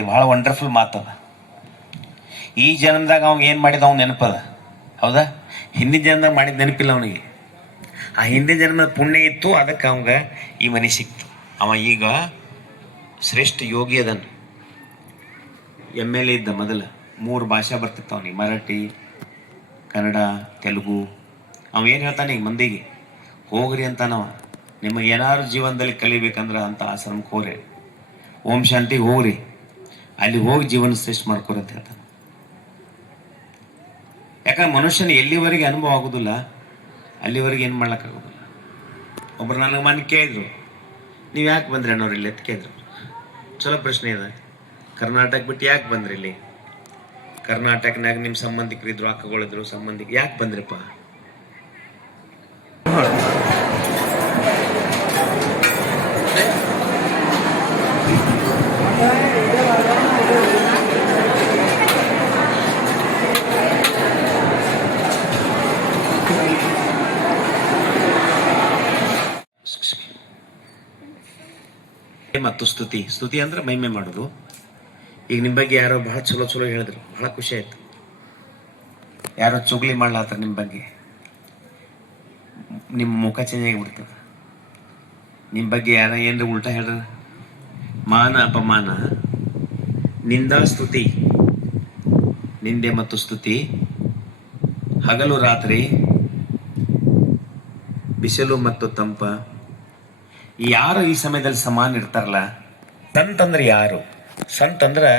ನೋಡಿ, ಭಾಳ ವಂಡರ್ಫುಲ್ ಮಾತದ. ಈ ಜನ್ಮದಾಗ ಅವ್ನು ಏನು ಮಾಡಿದ ಅವ್ನು ನೆನಪದ, ಹೌದಾ? ಹಿಂದಿನ ಜನ್ಮದಾಗ ಮಾಡಿದ ನೆನಪಿಲ್ಲ ಅವನಿಗೆ. ಆ ಹಿಂದಿನ ಜನ್ಮದ ಪುಣ್ಯ ಇತ್ತು, ಅದಕ್ಕೆ ಅವಂಗ ಈ ಮನೆ ಸಿಕ್ತು. ಅವ ಈಗ ಶ್ರೇಷ್ಠ ಯೋಗಿ ಅದನ್ನು. MLA ಇದ್ದ ಮೊದಲು. 3 ಭಾಷೆ ಬರ್ತಿತ್ತು ಅವನಿಗೆ, ಮರಾಠಿ, ಕನ್ನಡ, ತೆಲುಗು. ಅವ ಏನು ಹೇಳ್ತಾನೆ ಈಗ ಮಂದಿಗೆ, ಹೋಗ್ರಿ ಅಂತಾನವ. ನಿಮಗೆ ಏನಾದ್ರು ಜೀವನದಲ್ಲಿ ಕಲಿಬೇಕಂದ್ರೆ ಅಂತ ಆಶ್ರಮಕ್ಕೆ ಹೋಗ್ರಿ, ಓಂ ಶಾಂತಿಗೆ ಹೋಗ್ರಿ, ಅಲ್ಲಿ ಹೋಗಿ ಜೀವನ ಶ್ರೇಷ್ಠ ಮಾಡ್ಕೊರಿ ಅಂತ ಹೇಳ್ತಾನೆ. ಯಾಕಂದ್ರೆ ಮನುಷ್ಯನ ಎಲ್ಲಿವರೆಗೆ ಅನುಭವ ಆಗೋದಿಲ್ಲ ಅಲ್ಲಿವರೆಗೆ ಏನು ಮಾಡ್ಲಿಕ್ಕಾಗೋದಿಲ್ಲ. ಒಬ್ರು ನನಗೆ ಮನೆ ಕೇಳಿದ್ರು, ನೀವು ಯಾಕೆ ಬಂದ್ರಿ ಅನ್ನೋರು ಇಲ್ಲಿ ಅಂತ ಕೇಳಿದ್ರು. ಚಲೋ ಪ್ರಶ್ನೆ ಇದೆ. ಕರ್ನಾಟಕ ಬಿಟ್ಟು ಯಾಕೆ ಬಂದ್ರಿ ಇಲ್ಲಿ? ಕರ್ನಾಟಕನಾಗ ನಿಮ್ಮ ಸಂಬಂಧಿಕರಿದ್ರು, ಅಕ್ಕಗಳಿದ್ರು, ಸಂಬಂಧಿಕ ಯಾಕೆ ಬಂದ್ರಿಪ್ಪ? ಮತ್ತು ಸ್ತುತಿ ಅಂದ್ರೆ ಮಹಿಮೆ ಮಾಡೋದು. ಈಗ ನಿಮ್ಮ ಬಗ್ಗೆ ಯಾರೋ ಬಹಳ ಚಲೋ ಹೇಳಿದ್ರು, ಬಹಳ ಖುಷಿ ಆಯ್ತು. ಯಾರೋ ಚುಗ್ಲಿ ಮಾಡ್ಲಾತ್ರ ನಿಮ್ಮ ಬಗ್ಗೆ, ನಿಮ್ಮ ಮುಖ ಚೇಂಜ್ ಆಗಿಬಿಡ್ತದೆ. ನಿಮ್ಮ ಬಗ್ಗೆ ಯಾರ ಏನ್ರ ಉಲ್ಟಾ ಹೇಳ್ರ, ಮಾನ ಅಪಮಾನ, ನಿಂದಾ ಸ್ತುತಿ, ನಿಂದೆ ಮತ್ತು ಸ್ತುತಿ, ಹಗಲು ರಾತ್ರಿ, ಬಿಸಿಲು ಮತ್ತು ತಂಪ, ಯಾರು ಈ ಸಮಯದಲ್ಲಿ ಸಮಾನ ಇರ್ತಾರಲ್ಲ. ಸಂತ ಅಂದ್ರೆ ಯಾರು? ಸಂತ ಅಂದ್ರೆ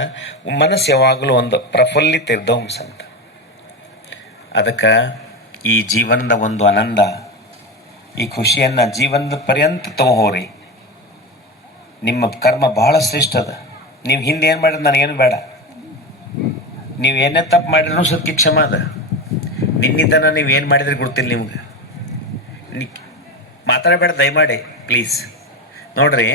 ಮನಸ್ಸು ಯಾವಾಗಲೂ ಒಂದು ಪ್ರಫುಲ್ಲಿತ ಇರ್ದವ್ ಸಂತ. ಅದಕ್ಕೆ ಈ ಜೀವನದ ಒಂದು ಆನಂದ, ಈ ಖುಷಿಯನ್ನು ಜೀವನದ ಪರ್ಯಂತ ತಗೋರಿ. ನಿಮ್ಮ ಕರ್ಮ ಬಹಳ ಶ್ರೇಷ್ಠ ಅದ. ನೀವು ಹಿಂದೆ ಏನು ಮಾಡಿದ್ರೆ ನನಗೇನು ಬೇಡ. ನೀವು ಏನೇ ತಪ್ಪು ಮಾಡಿದ್ರು ಸತ್ಯ ಕ್ಷಮ ಅದ. ನಿನ್ನಿತನ ನೀವು ಏನು ಮಾಡಿದ್ರೆ ಗೊತ್ತಿಲ್ಲ ನಿಮ್ಗೆ. ಮಾತಾಡಬೇಡ ದಯಮಾಡಿ ಪ್ಲೀಸ್. ನೋಡ್ರಿ,